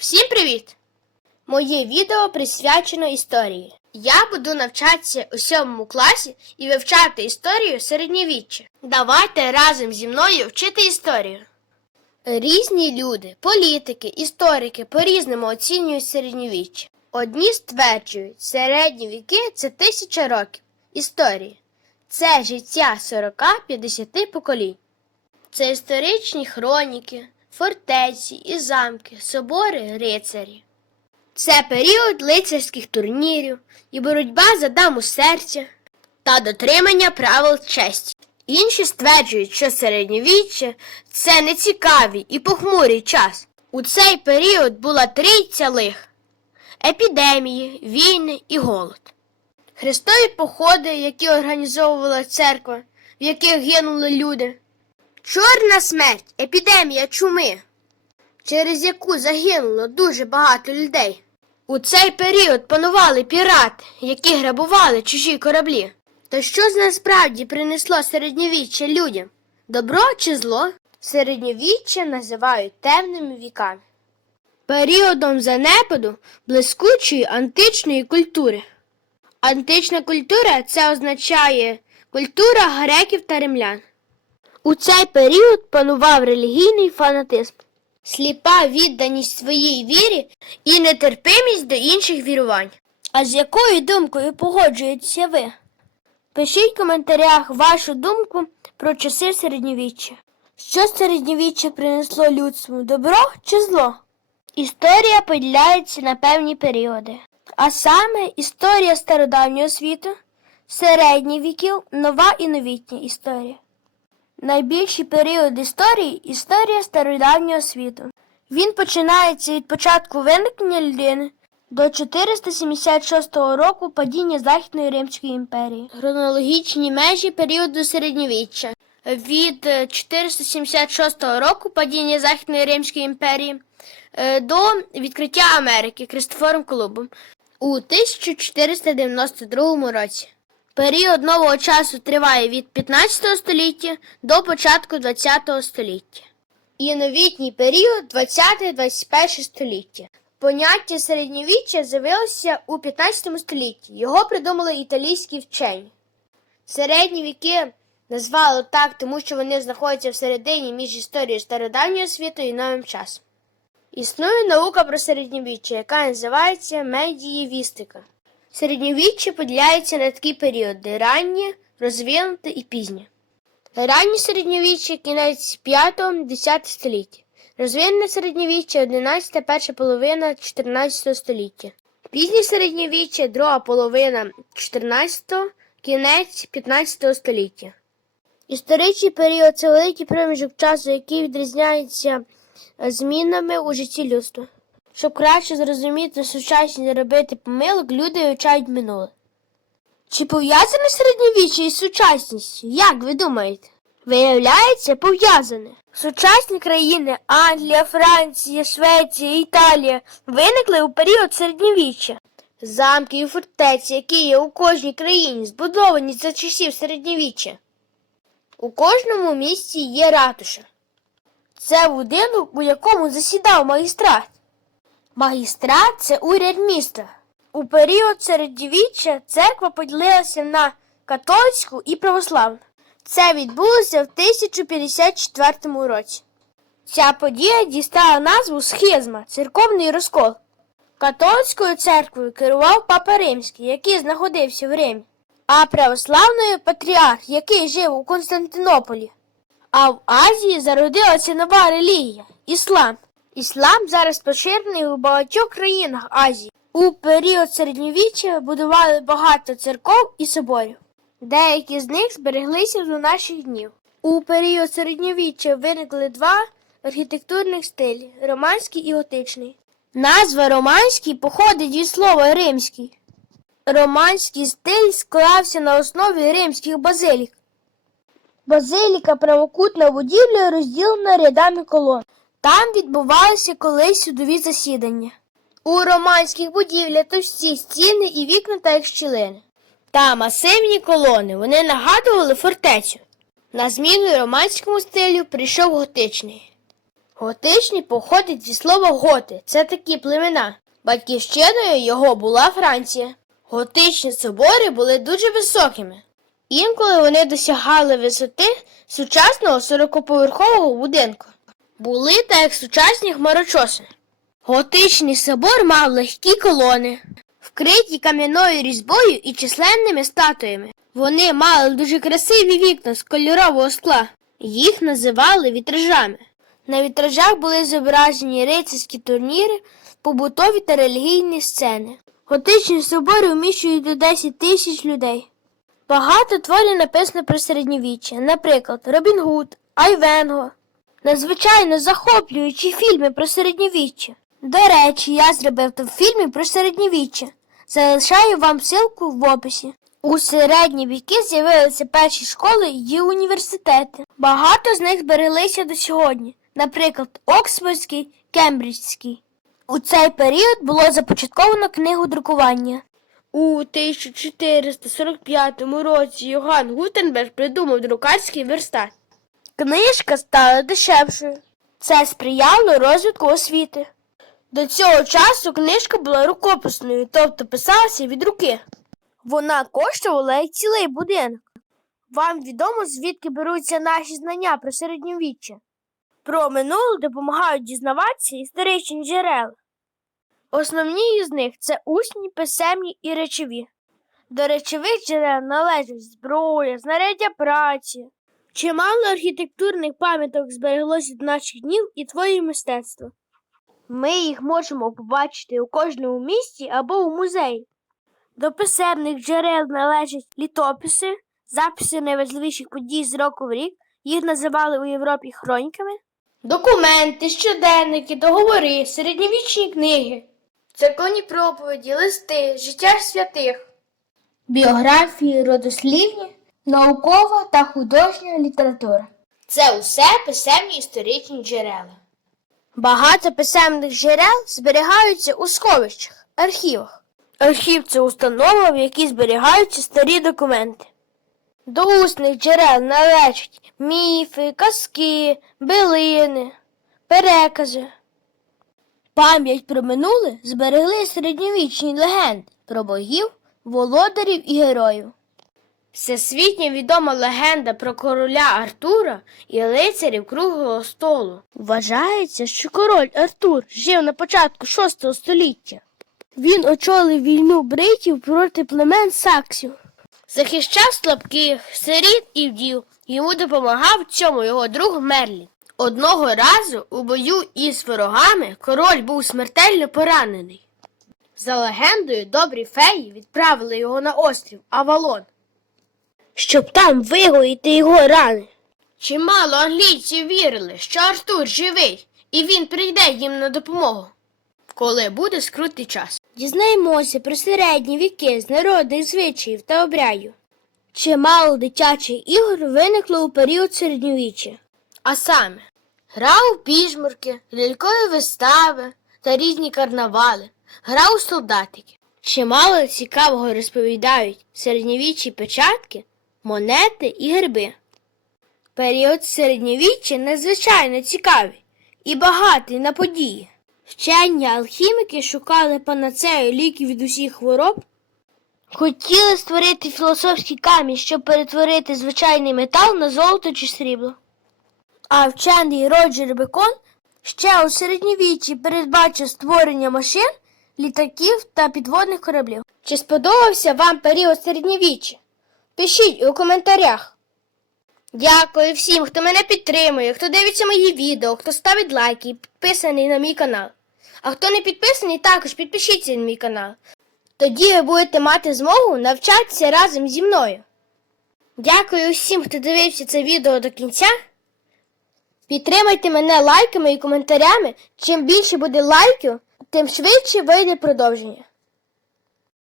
Всім привіт! Моє відео присвячено історії. Я буду навчатися у сьомому класі і вивчати історію середньовіччя. Давайте разом зі мною вчити історію. Різні люди, політики, історики по-різному оцінюють середньовіччя. Одні стверджують, середні віки це тисяча років історії. Це життя 40-50 поколінь. Це історичні хроніки, фортеці і замки, собори, рицарі. Це період лицарських турнірів і боротьба за даму серця та дотримання правил честі. Інші стверджують, що середньовіччя це нецікавий і похмурий час. У цей період була трійця лих епідемії, війни і голод. Хрестові походи, які організовувала церква, в яких гинули люди. Чорна смерть, епідемія чуми, через яку загинуло дуже багато людей. У цей період панували пірати, які грабували чужі кораблі. То що ж насправді принесло середньовіччя людям? Добро чи зло? Середньовіччя називають темними віками. Періодом занепаду блискучої античної культури. Антична культура це означає культура греків та римлян. У цей період панував релігійний фанатизм, сліпа відданість своїй вірі і нетерпимість до інших вірувань. А з якою думкою погоджуєтеся ви? Пишіть в коментарях вашу думку про часи середньовіччя. Що середньовіччя принесло людству добро чи зло? Історія поділяється на певні періоди, а саме історія стародавнього світу, середніх віків, нова і новітня історія. Найбільший період історії історія стародавнього світу. Він починається від початку виникнення людини до 476 року падіння Західної Римської імперії. Хронологічні межі періоду середньовіччя. Від е, 476 року падіння Західної Римської імперії е, до відкриття Америки Христофором Колумбом у 1492 році. Період нового часу триває від 15 століття до початку 20 століття. І новітній період 20-21 століття. Поняття середньовіччя з'явилося у 15 столітті. Його придумали італійські вчені. Середні віки назвали так, тому що вони знаходяться всередині між історією стародавнього світу і новим часом. Існує наука про середньовіччя, яка називається медієвістика. Середньовіччя поділяється на такі періоди раннє, розвинуте і пізнє. Раннє середньовіччя кінець 5-10 століття. Розвинене середньовіччя 11 перша половина 14 століття. Пізнє середньовіччя друга половина 14 кінець 15 століття. Історичний період це великий проміжок часу, який відрізняється змінами у житті людства. Щоб краще зрозуміти сучасність і робити помилок, люди вивчають минуле. Чи пов'язане середньовіччя із сучасністю? Як ви думаєте? Виявляється, пов'язане. Сучасні країни Англія, Франція, Швеція, Італія виникли у період середньовіччя. Замки і фортеці, які є у кожній країні, збудовані за часів середньовіччя. У кожному місті є ратуша. Це будинок, у якому засідав магістрат. Магістрат це уряд міста. У період середньовіччя церква поділилася на католицьку і православну. Це відбулося в 1054 році. Ця подія дістала назву схизма, церковний розкол. Католицькою церквою керував папа Римський, який знаходився в Римі, а православною патріарх, який жив у Константинополі. А в Азії зародилася нова релігія іслам. Іслам зараз поширений у багатьох країнах Азії. У період середньовіччя будували багато церков і соборів. Деякі з них збереглися до наших днів. У період середньовіччя виникли два архітектурних стилі романський і готичний. Назва романський походить від слова римський. Романський стиль склався на основі римських базилік. Базиліка правокутна будівля розділена рядами колон. Там відбувалися колись судові засідання. У романських будівлях товсті стіни і вікна та як щілини. Та масивні колони вони нагадували фортецю. На зміну романському стилю прийшов готичний. Готичні походить зі слова готи. Це такі племена. Батьківщиною його була Франція. Готичні собори були дуже високими. Інколи вони досягали висоти сучасного 40-поверхового будинку. Були так як сучасні хмарочоси. Готичний собор мав легкі колони, вкриті кам'яною різьбою і численними статуями. Вони мали дуже красиві вікна з кольорового скла. Їх називали вітражами. На вітражах були зображені рицарські турніри, побутові та релігійні сцени. Готичні собори вміщують до 10 тисяч людей. Багато творів написано про середньовіччя, наприклад, Робін Гуд, Айвенго. Надзвичайно захоплюючі фільми про середньовіччя. До речі, я зробив тут фільми про середньовіччя. Залишаю вам ссылку в описі. У середні віки з'явилися перші школи і університети. Багато з них збереглися до сьогодні, наприклад, Оксфордський, Кембриджський. У цей період було започатковано книгу друкування. У 1445 році Йоганн Гутенберг придумав друкарський верстат. Книжка стала дешевшою. Це сприяло розвитку освіти. До цього часу книжка була рукописною, тобто писалася від руки. Вона коштувала як цілий будинок. Вам відомо, звідки беруться наші знання про середньовіччя? Про минуле допомагають дізнаватися історичні джерела. Основні із них це усні, писемні і речові. До речових джерел належать зброя, знаряддя праці. Чимало архітектурних пам'яток збереглося до наших днів і творів мистецтва. Ми їх можемо побачити у кожному місті або у музеї. До писемних джерел належать літописи, записи найважливіших подій з року в рік, їх називали у Європі хроніками. Документи, щоденники, договори, середньовічні книги, законні проповіді, листи, життя святих, біографії, родослівні, наукова та художня література. Це усе писемні історичні джерела. Багато писемних джерел зберігаються у сховищах, архівах. Архів це установа, в якій зберігаються старі документи. До усних джерел належать міфи, казки, билини, перекази. Пам'ять про минуле зберегли середньовічні легенди про богів, володарів і героїв. Всесвітньо відома легенда про короля Артура і лицарів круглого столу. Вважається, що король Артур жив на початку VI століття. Він очолив війну бритів проти племен саксів. Захищав слабких, сиріт і вдів. Йому допомагав цьому його друг Мерлін. Одного разу у бою із ворогами король був смертельно поранений. За легендою, добрі феї відправили його на острів Авалон, щоб там вигоїти його рани. Чимало англійців вірили, що Артур живий, і він прийде їм на допомогу, коли буде скрутий час. Дізнаємося про середні віки з народних звичаїв та обрядів. Чимало дитячих ігор виникло у період середньовіччя. А саме гра у піжмурки, лялькові вистави та різні карнавали, гра у солдатики. Чимало цікавого розповідають середньовічні печатки, монети і герби. Період середньовіччя надзвичайно цікавий і багатий на події. Вчені алхіміки шукали панацею ліків від усіх хвороб. Хотіли створити філософський камінь, щоб перетворити звичайний метал на золото чи срібло. А вчений Роджер Бекон ще у середньовіччі передбачив створення машин, літаків та підводних кораблів. Чи сподобався вам період середньовіччя? Пишіть у коментарях. Дякую всім, хто мене підтримує, хто дивиться мої відео, хто ставить лайки і підписаний на мій канал. А хто не підписаний, також підпишіться на мій канал. Тоді ви будете мати змогу навчатися разом зі мною. Дякую всім, хто дивився це відео до кінця. Підтримайте мене лайками і коментарями. Чим більше буде лайків, тим швидше вийде продовження.